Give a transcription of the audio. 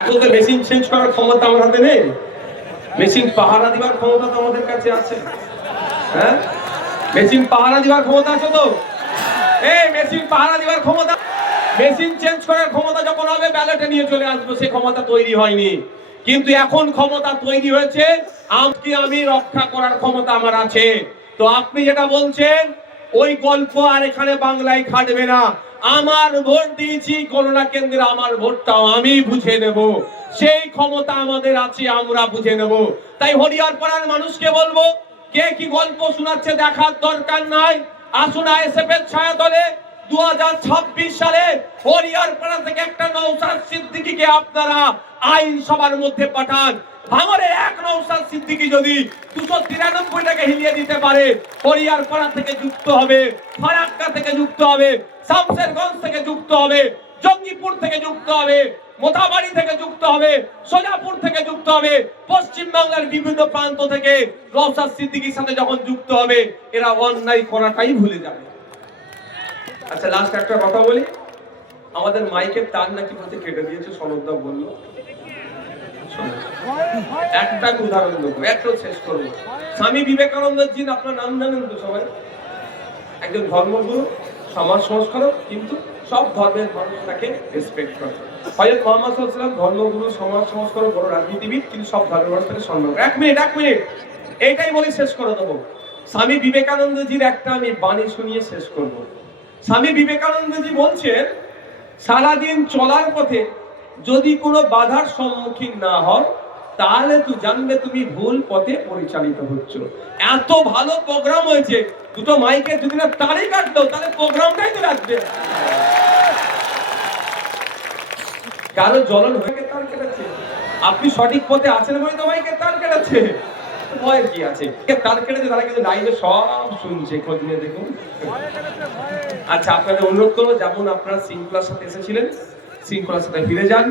Machine change করার ক্ষমতা আমার হাতে নেই, মেশিন পাহারা দিবার ক্ষমতা তো আমাদের কাছে আছে। হ্যাঁ, মেশিন পাহারা দিবার ক্ষমতা আছে তো? এই মেশিন পাহারা দিবার ক্ষমতা, মেশিন চেঞ্জ করার ক্ষমতা যখন হবে ব্যালটে নিয়ে চলে আসবো, সেই ক্ষমতা তৈরি হয়নি। কিন্তু এখন ক্ষমতা তৈরি হয়েছে, আমি রক্ষা করার ক্ষমতা আমার আছে। তো আপনি যেটা বলছেন ওই গল্প আর এখানে বাংলায় খাটবে না। আমার ভোট দিয়েছি করোনা কেন্দ্রে, আমার ভোটটাও আমি বুঝে নেব, সেই ক্ষমতা আমাদের আছে, আমরা বুঝে নেব। তাই হরিয়ারপাড়ার মানুষকে বলবো, কে কি গল্প শোনাচ্ছে দেখার দরকার নাই। আসুন আইএসএফ এর ছায়াতলে 2026 সালে হরিয়ারপাড়া থেকে একটা নওশাদ সিদ্দিকীকে আপনারা আইনসভার মধ্যে পাঠান। ভাঙড়ের এক নওশাদ সিদ্দিকী যদি 293 টাকা হিলিয়ে দিতে পারে, হরিয়ারপাড়া থেকে যুক্ত হবে, ফারাক্কা থেকে যুক্ত হবে, শামসেরগঞ্জ থেকে যুক্ত হবে, জঙ্গিপুর থেকে যুক্ত হবে, মোথাবাড়ি থেকে যুক্ত হবে, সোজাপুর থেকে যুক্ত হবে, পশ্চিম বাংলার বিভিন্ন প্রান্ত থেকে নওশাদ সিদ্দিকীর সাথে যখন যুক্ত হবে, এরা অন্যায় করাটাই ভুলে যাবে। আচ্ছা, লাস্ট একটা কথা বলি, আমাদের মাইকের তার নাকি কোথায় কেটে দিয়েছে, সনদদা বললো। একটা উদাহরণ দেবো, একটু শেষ করবো। স্বামী বিবেকানন্দ জি, আপনার নাম জানেন তো সবাই? একজন ধর্মগুরু, সমাজ সংস্কারক, কিন্তু সব ধর্মের মানুষ তাকে রেসপেক্ট করে। হযরত মুহাম্মদ সাল্লাল্লাহু আলাইহি ওয়াসাল্লাম ধর্মগুরু, সমাজ সংস্কারক, বড় রাজনীতিবিদ, কিন্তু সব ধর্মের মানুষ তাকে সম্মান করে। এক মিনিট এইটাই বলি, শেষ করে দেবো। স্বামী বিবেকানন্দজির একটা আমি বাণী শুনিয়ে শেষ করব। স্বামী বিবেকানন্দজি বলছেন, সারাদিন চলার পথে যদি কোনো বাধার সম্মুখীন না হও, তাহলে তুই জানবে তুমি ভুল পথে পরিচালিত হচ্ছ। এত ভালো প্রোগ্রাম হয়েছে, দুটো মাইকে যদি না তারই কাটতো তাহলে প্রোগ্রামটাই তো রাখবে। কারো জ্বলন হয়ে তার কেটেছে, আপনি সঠিক পথে আছেন বলে তো মাইকে তার কেটেছে, ভয়ের কি আছে? তার কেটেছে, তারা কিন্তু লাইভে সব শুনছে, খোঁজ নিয়ে দেখুন। আচ্ছা, আপনাদের অনুরোধ করবো, যেমন আপনারা শৃঙ্খলার সাথে এসেছিলেন, শৃঙ্খলার সাথে ফিরে যান।